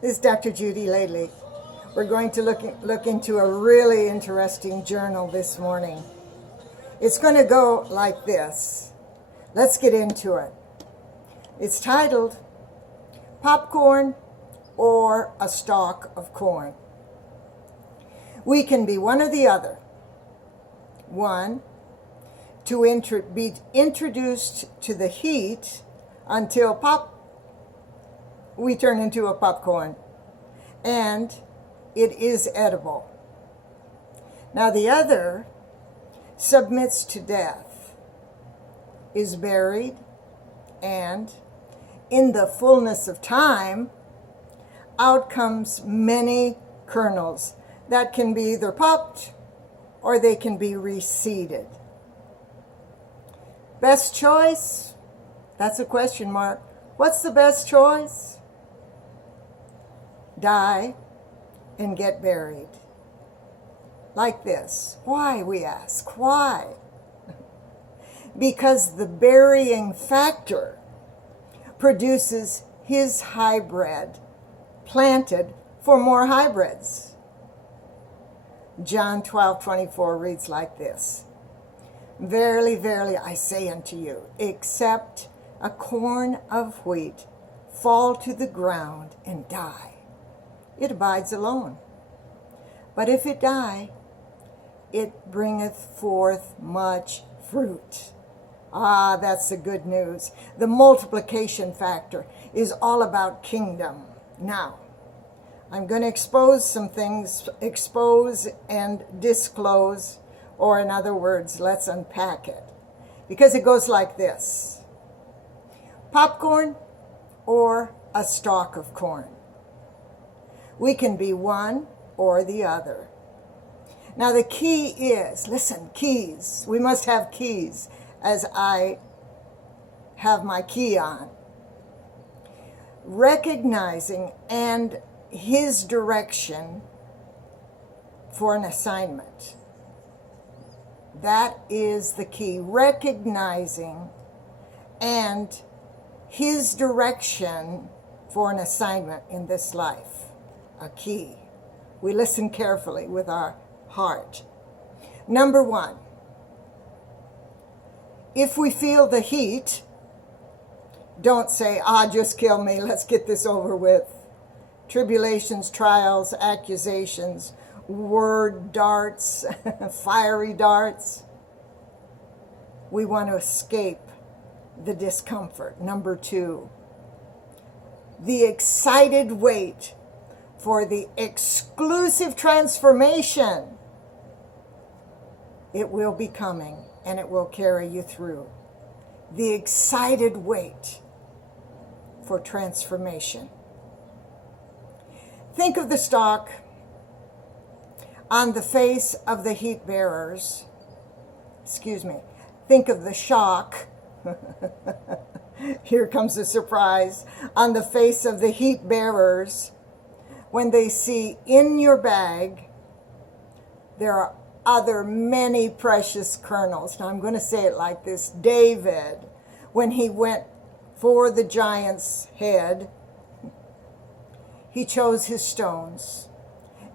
This is Dr. Judy Laley. We're going to look into a really interesting journal this morning. It's going to go like this. Let's get into it. It's titled Popcorn or a Stalk of Corn. We can be one or the other. One, to be introduced to the heat until we turn into a popcorn, and it is edible. Now the other submits to death, is buried, and in the fullness of time, out comes many kernels that can be either popped or they can be reseeded. Best choice? That's a question mark. What's the best choice? Die and get buried. Like this. Why, we ask? Why? Because the burying factor produces his hybrid planted for more hybrids. John 12:24 reads like this. Verily, verily, I say unto you, except a corn of wheat fall to the ground and die, it abides alone. But if it die, it bringeth forth much fruit. Ah, that's the good news. The multiplication factor is all about kingdom. Now, I'm going to expose some things, expose and disclose, or in other words, let's unpack it. Because it goes like this. Popcorn or a stalk of corn. We can be one or the other. Now the key is, listen, keys. We must have keys, as I have my key on. Recognizing and his direction for an assignment. That is the key. Recognizing and his direction for an assignment in this life. A key. We listen carefully with our heart. Number one, if we feel the heat, don't say, just kill me, let's get this over with. Tribulations, trials, accusations, word darts, fiery darts. We want to escape the discomfort. Number two, the excited wait for the exclusive transformation. It will be coming and it will carry you through. The excited wait for transformation. Think of the stalk on the face of the heat bearers. Think of the shock. Here comes the surprise. On the face of the heat bearers when they see in your bag there are other many precious kernels. Now I'm going to say it like this. David, when he went for the giant's head, he chose his stones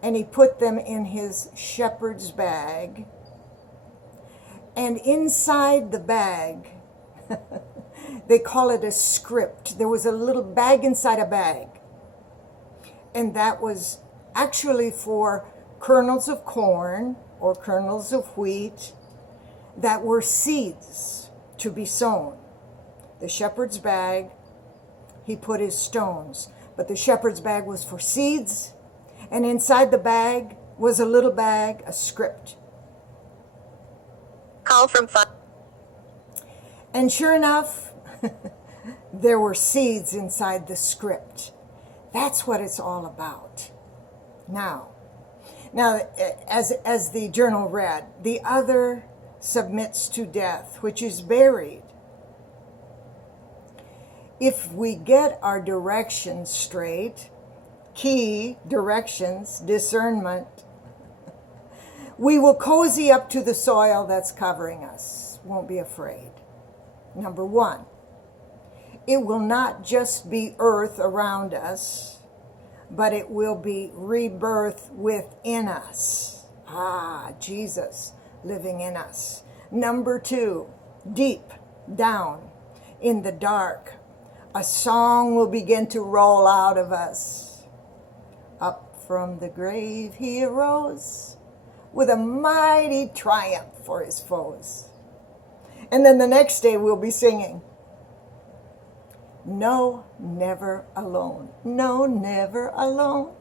and he put them in his shepherd's bag. And inside the bag, they call it a script. There was a little bag inside a bag. And that was actually for kernels of corn or kernels of wheat that were seeds to be sown. The shepherd's bag, he put his stones. But the shepherd's bag was for seeds. And inside the bag was a little bag, a script. Call from phone. And sure enough, there were seeds inside the script. That's what it's all about. Now, as the journal read, the other submits to death, which is buried. If we get our directions straight, key directions, discernment, we will cozy up to the soil that's covering us. Won't be afraid. Number one, it will not just be earth around us, but it will be rebirth within us. Jesus living in us. Number 2, deep down in the dark, a song will begin to roll out of us. Up from the grave he arose with a mighty triumph for his foes. And then the next day we'll be singing, no, never alone. No, never alone.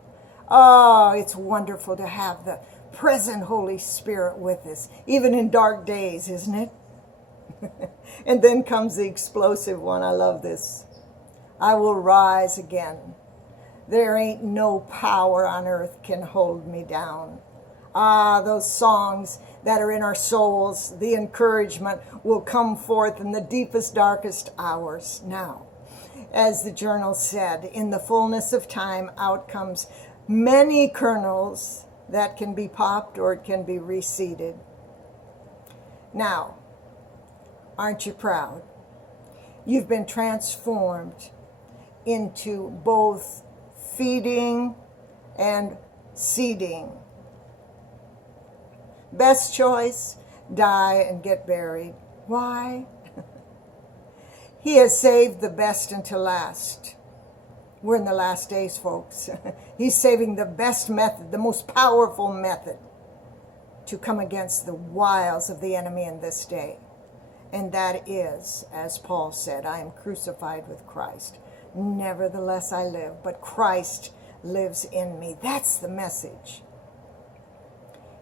Oh, it's wonderful to have the present Holy Spirit with us, even in dark days, isn't it? And then comes the explosive one. I love this. I will rise again. There ain't no power on earth can hold me down. Those songs that are in our souls, the encouragement will come forth in the deepest, darkest hours. Now, as the journal said, in the fullness of time, out comes many kernels that can be popped or it can be reseeded. Now, aren't you proud? You've been transformed into both feeding and seeding. Best choice, die and get buried. Why? He has saved the best until last. We're in the last days, folks. He's saving the best method, the most powerful method to come against the wiles of the enemy in this day. And that is, as Paul said, I am crucified with Christ. Nevertheless I live, but Christ lives in me. That's the message.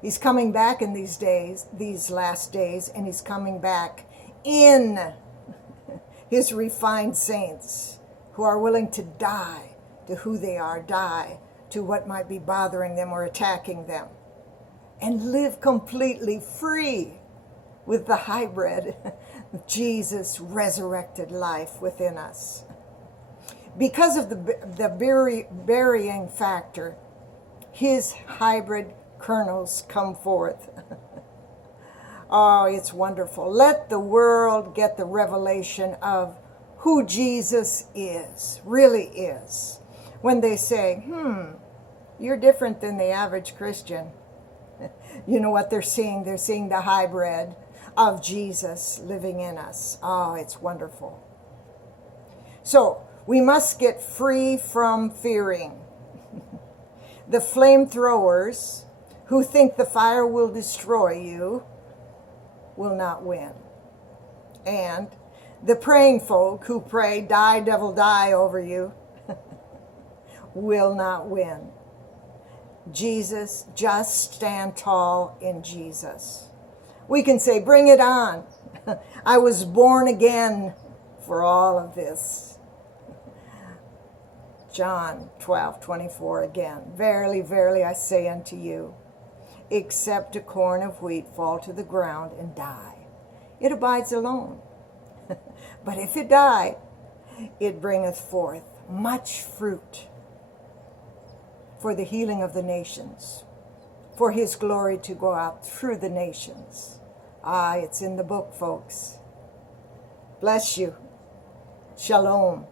He's coming back in these days, these last days, and he's coming back in his refined saints who are willing to die to who they are, die to what might be bothering them or attacking them, and live completely free with the hybrid Jesus resurrected life within us. Because of the burying factor, his hybrid kernels come forth. Oh, it's wonderful. Let the world get the revelation of who Jesus is, really is. When they say, you're different than the average Christian. You know what they're seeing? They're seeing the hybrid of Jesus living in us. Oh, it's wonderful. So, we must get free from fearing. The flamethrowers who think the fire will destroy you will not win. And the praying folk who pray, die, devil, die over you, will not win. Jesus, just stand tall in Jesus. We can say, bring it on. I was born again for all of this. John 12:24 again. Verily, verily, I say unto you, except a corn of wheat fall to the ground and die, it abides alone. But if it die, it bringeth forth much fruit for the healing of the nations, for his glory to go out through the nations. It's in the book, folks. Bless you. Shalom.